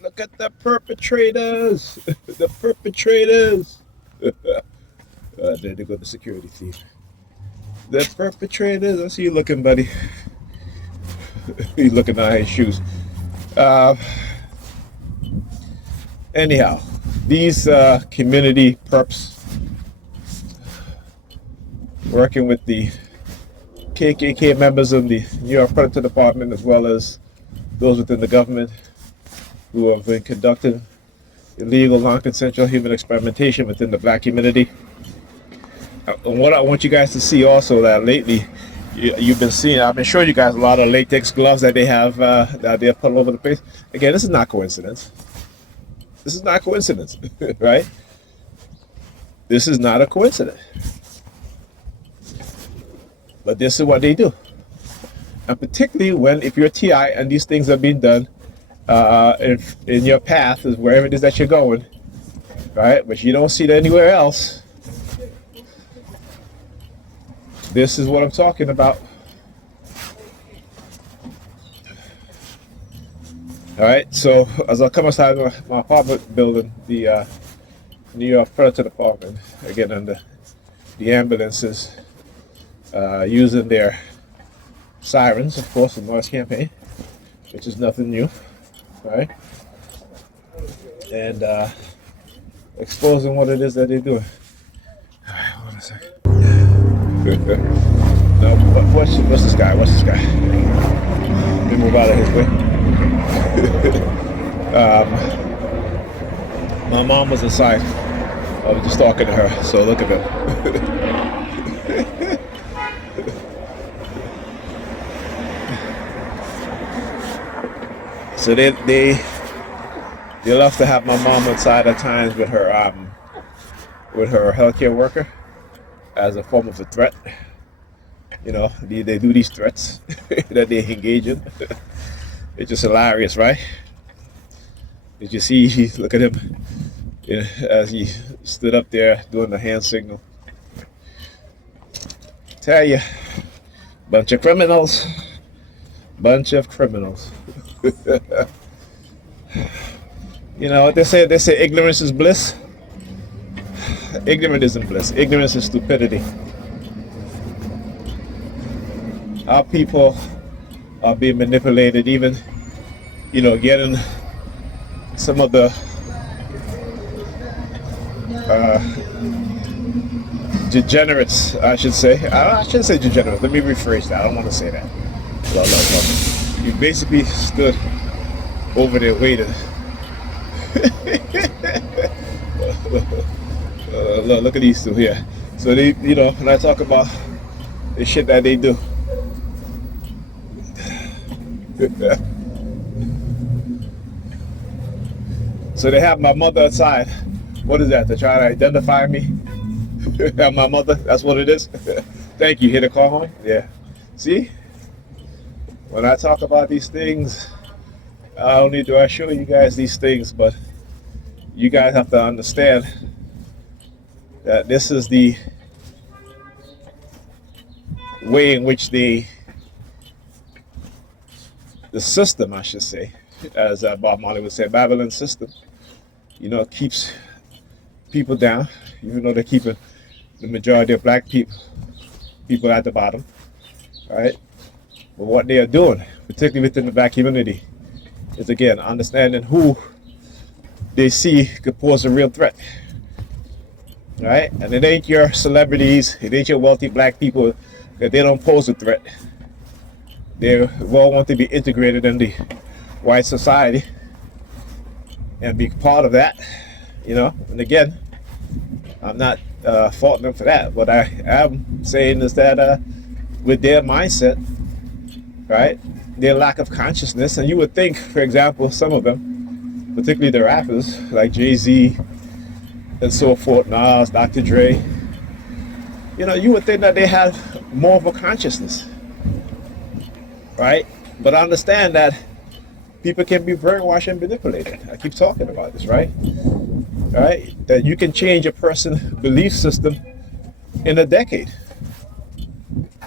Look at the perpetrators. The perpetrators. There they go, the security thief. The perpetrators. I see you looking, buddy. He's looking at his shoes. Uh, Anyhow, these community perps working with the KKK members of the New York Predator Department, as well as those within the government who have been conducting illegal, non-consensual human experimentation within the black community. And what I want you guys to see also, that lately you've been seeing, I've been showing you guys a lot of latex gloves that they have that they're put all over the place. Again, this is not coincidence. This is not coincidence, right? This is not a coincidence. But this is what they do. And particularly when, if you're TI and these things are being done in your path, is wherever it is that you're going, right? But you don't see it anywhere else. This is what I'm talking about. All right, so as I come outside my apartment building, the New York Predator Department, again, under the ambulances, using their sirens, of course, the noise campaign, which is nothing new, right? And exposing what it is that they're doing. All right, hold on a second. No, what's this guy? What's this guy? Let me move out of his way. My mom was inside. I was just talking to her, so look at that. So they love to have my mom inside at times with her healthcare worker as a form of a threat. You know, they do these threats that they engage in. It's just hilarious, right? Did you see? Look at him, you know, as he stood up there doing the hand signal. Tell you, bunch of criminals. Bunch of criminals. You know what they say? They say ignorance is bliss. Ignorance isn't bliss. Ignorance is stupidity. Our people are being manipulated, even, you know, getting some of the degenerates, I should say. I shouldn't say degenerates. Let me rephrase that. I don't want to say that. No. You basically stood over there waiting. Look at these two here. So they, you know, when I talk about the shit that they do. So they have my mother outside. What is that? To try to identify me? My mother? That's what it is? Thank you. Hear the call horn? Yeah. See? When I talk about these things, not only do I show you guys these things, but you guys have to understand that this is the way in which the system, I should say, as Bob Marley would say, Babylon system, you know, keeps people down, even though they're keeping the majority of black people at the bottom, right? But what they are doing, particularly within the black community, is again understanding who they see could pose a real threat, right? And it ain't your celebrities, it ain't your wealthy black people that they don't pose a threat. They all want to be integrated in the white society and be part of that, you know. And again, I'm not faulting them for that. What I am saying is that with their mindset, right, their lack of consciousness, and you would think, for example, some of them, particularly the rappers like Jay-Z and so forth, Nas, Dr. Dre, you know, you would think that they have more of a consciousness, right? But I understand that people can be brainwashed and manipulated. I keep talking about this, right? All right, that you can change a person's belief system in a decade,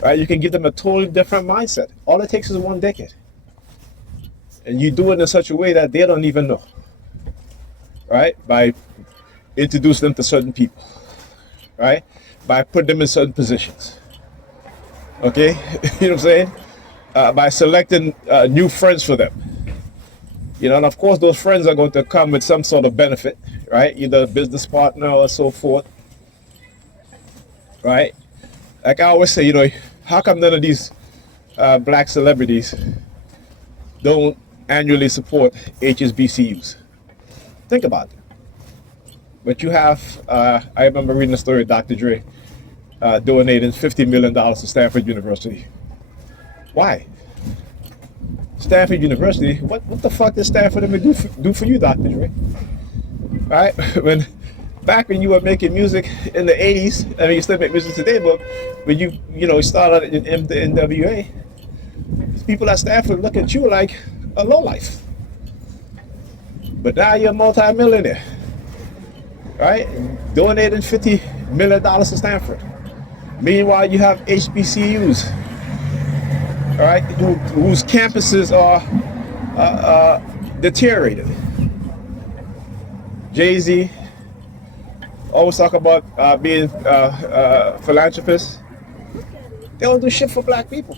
right? You can give them a totally different mindset. All it takes is 1 decade. And you do it in such a way that they don't even know, right? By introducing them to certain people, right? By putting them in certain positions, okay? You know what I'm saying? By selecting new friends for them. You know, and of course, those friends are going to come with some sort of benefit, right? Either a business partner or so forth, right? Like I always say, you know, how come none of these black celebrities don't annually support HSBCUs? Think about it. But you have, I remember reading a story of Dr. Dre donating $50 million to Stanford University. Why? Stanford University, what the fuck did Stanford ever do for you, Dr. Dre? Right? Back when you were making music in the 80s, I mean, you still make music today, but when you started in the NWA, people at Stanford look at you like a lowlife. But now you're a multi-millionaire, right? Donating $50 million to Stanford. Meanwhile, you have HBCUs, all right, whose campuses are deteriorated. Jay-Z always talk about being philanthropists. They don't do shit for black people.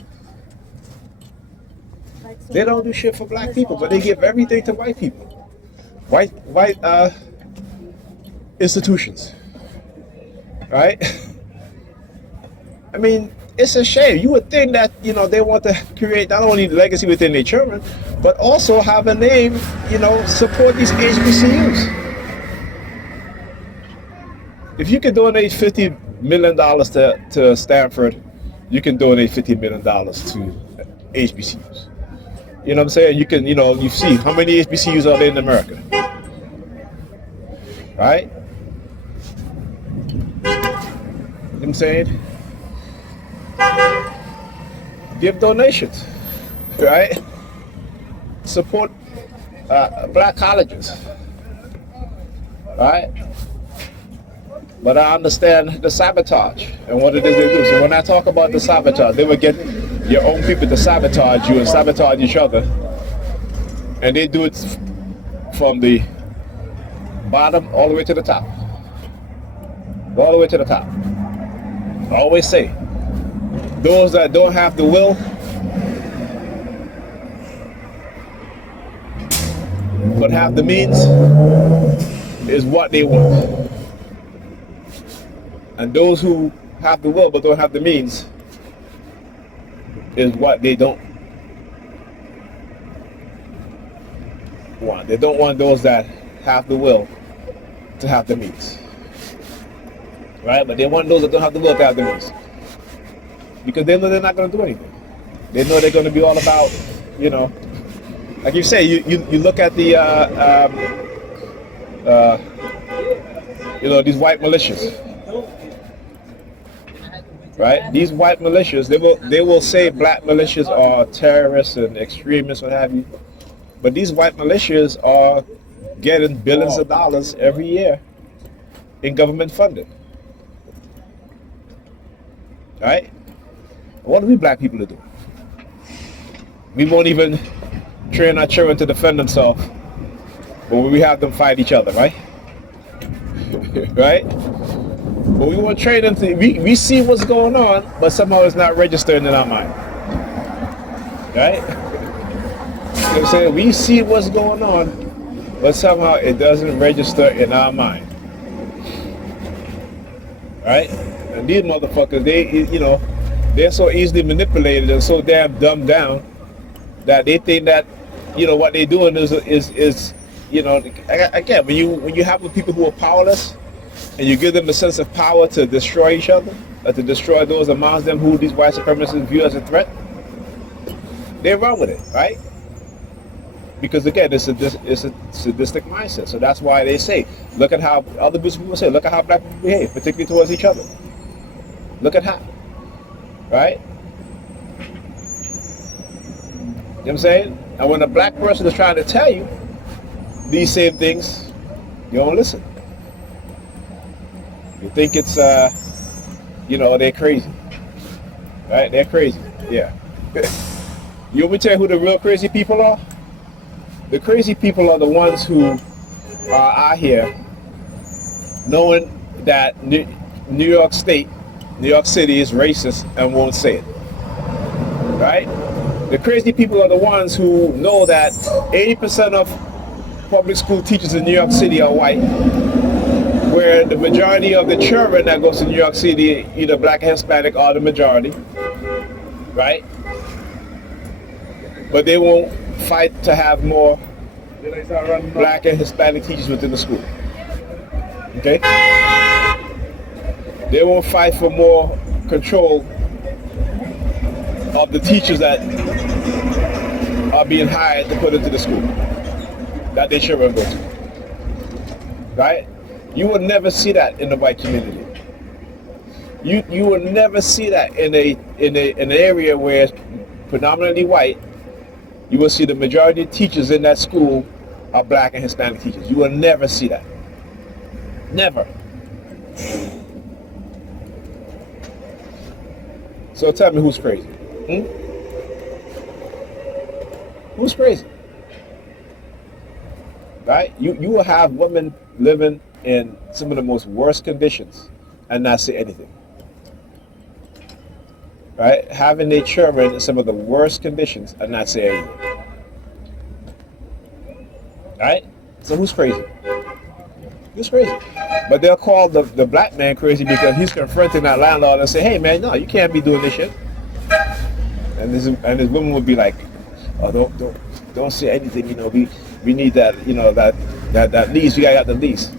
They don't do shit for black people, but they give everything to white people. White institutions, right? I mean, it's a shame. You would think that, you know, they want to create not only legacy within their children, but also have a name, you know, support these HBCUs. If you can donate $50 million to Stanford, you can donate $50 million to HBCUs. You know what I'm saying? You can, you know, you see how many HBCUs are there in America, right? You know what I'm saying? Give donations, right? Support black colleges, right? But I understand the sabotage and what it is they do. So when I talk about the sabotage, they would get your own people to sabotage you and sabotage each other. And they do it from the bottom all the way to the top. All the way to the top. I always say, those that don't have the will but have the means is what they want. And those who have the will but don't have the means is what they don't want. They don't want those that have the will to have the means. Right? But they want those that don't have the will to have the means. Because they know they're not going to do anything. They know they're going to be all about, you know, like you say, you look at the, you know, these white militias. Right? These white militias, they will say black militias are terrorists and extremists, what have you. But these white militias are getting billions of dollars every year in government funding. Right? What do we black people do? We won't even train our children to defend themselves, but we have them fight each other, right? Right? But we want to train them to, we see what's going on, but somehow it's not registering in our mind. Right? You know what I'm saying? We see what's going on, but somehow it doesn't register in our mind. Right? And these motherfuckers, they, you know, they're so easily manipulated and so damn dumbed down that they think that, you know, what they're doing is you know, again, when you have people who are powerless, and you give them a sense of power to destroy each other, or to destroy those amongst them who these white supremacists view as a threat, they run with it, right? Because again, it's a sadistic mindset. So that's why they say, look at how other people say, look at how black people behave, particularly towards each other. Look at how, right? You know what I'm saying? And when a black person is trying to tell you these same things, you don't listen. You think it's, you know, they're crazy, right? They're crazy, yeah. You want me to tell you who the real crazy people are? The crazy people are the ones who are out here knowing that New York State, New York City is racist and won't say it. Right? The crazy people are the ones who know that 80% of public school teachers in New York City are white, where the majority of the children that goes to New York City, either black or Hispanic, are the majority, right? But they won't fight to have more black and Hispanic teachers within the school. Okay? They won't fight for more control of the teachers that are being hired to put into the school that their children go to. Right? You will never see that in the white community. You will never see that in an area where it's predominantly white. You will see the majority of teachers in that school are black and Hispanic teachers. You will never see that. Never. So tell me who's crazy? Who's crazy? Right? You will have women living in some of the most worst conditions and not say anything. Right? Having their children in some of the worst conditions and not say anything. Right? So who's crazy? Who's crazy? But they'll call the black man crazy because he's confronting that landlord and say, hey man, no, you can't be doing this shit. And this woman would be like, oh, don't say anything, we need that, that lease, we gotta get the lease.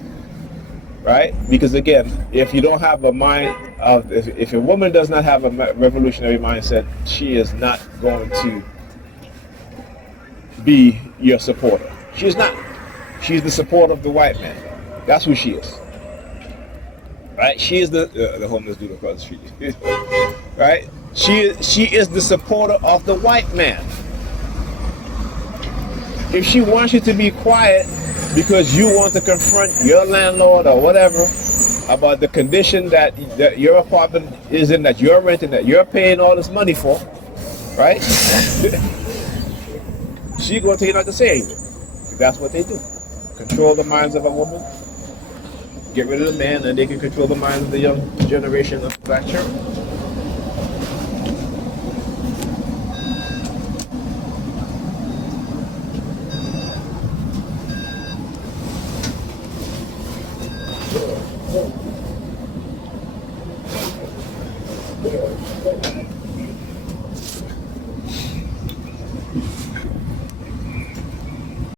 Right? Because again, if you don't have a mind of, if a woman does not have a revolutionary mindset, she is not going to be your supporter. She's not. She's the supporter of the white man. That's who she is. Right? She is the homeless dude across the street. Right? She is the supporter of the white man. If she wants you to be quiet because you want to confront your landlord or whatever about the condition that your apartment is in, that you're renting, that you're paying all this money for, right? She's going to tell you not to say anything. That's what they do. Control the minds of a woman, get rid of the man, and they can control the minds of the young generation of black children.